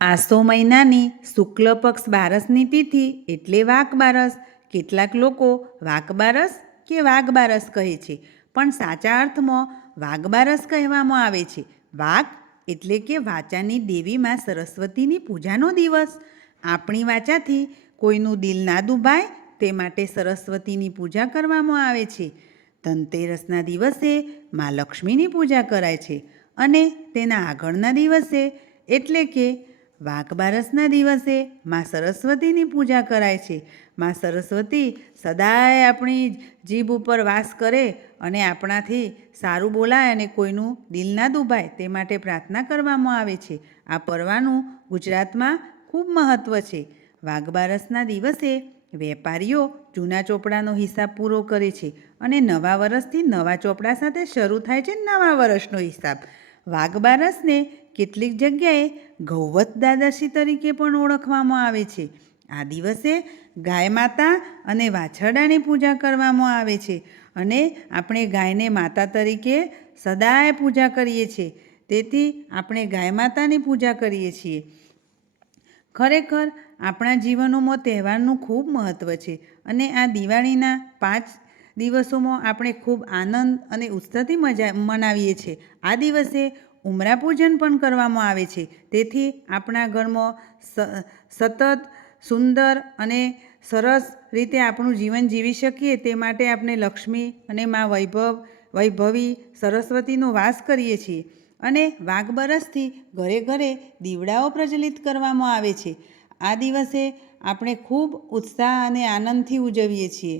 આસો મહિનાની શુક્લ પક્ષ બારસની તિથિ એટલે વાઘ બારસ. કેટલાક લોકો વાઘ બારસ કે વાઘ બારસ કહે છે, પણ સાચા અર્થમાં વાઘ બારસ કહેવામાં આવે છે. વાઘ એટલે કે વાચાની દેવી માં સરસ્વતીની પૂજાનો દિવસ. આપણી વાચાથી કોઈનું દિલ ના દુભાય તે માટે સરસ્વતીની પૂજા કરવામાં આવે છે. ધનતેરસના દિવસે મા લક્ષ્મીની પૂજા કરાય છે અને તેના આગળના દિવસે એટલે કે વાઘ બારસના દિવસે મા સરસ્વતીની પૂજા કરાય છે. મા સરસ્વતી સદાય આપણી જીભ ઉપર વાસ કરે અને આપણાથી સારું બોલાય અને કોઈનું દિલ ના દુભાય તે માટે પ્રાર્થના કરવામાં આવે છે. આ પર્વનું ગુજરાતમાં ખૂબ મહત્ત્વ છે. વાઘ બારસના દિવસે વેપારીઓ જૂના ચોપડાનો હિસાબ પૂરો કરે છે અને નવા વર્ષથી નવા ચોપડા સાથે શરૂ થાય છે નવા વર્ષનો હિસાબ. વાઘ બારસને કેટલીક જગ્યાએ ગૌવત દ્વાદશી તરીકે પણ ઓળખવામાં આવે છે. આ દિવસે ગાય માતા અને વાછરડાની પૂજા કરવામાં આવે છે અને આપણે ગાયને માતા તરીકે સદાય પૂજા કરીએ છીએ. તેથી આપણે ગાય માતાની પૂજા કરીએ છીએ. ખરેખર આપણા જીવનોમાં તહેવારનું ખૂબ મહત્ત્વ છે અને આ દિવાળીના 5 દિવસોમાં આપણે ખૂબ આનંદ અને ઉત્સાહથી મનાવીએ છીએ. આ દિવસે ઉમરા પૂજન પણ કરવામાં આવે છે. તેથી આપણા ઘરમાં સતત સુંદર અને સરસ રીતે આપણું જીવન જીવી શકીએ તે માટે આપણે લક્ષ્મી અને મા વૈભવી સરસ્વતીનો વાસ કરીએ છીએ. અને વાઘ બારસથી ઘરે ઘરે દીવડાઓ પ્રજ્વલિત કરવામાં આવે છે. આ દિવસે આપણે ખૂબ ઉત્સાહ અને આનંદથી ઉજવીએ છીએ.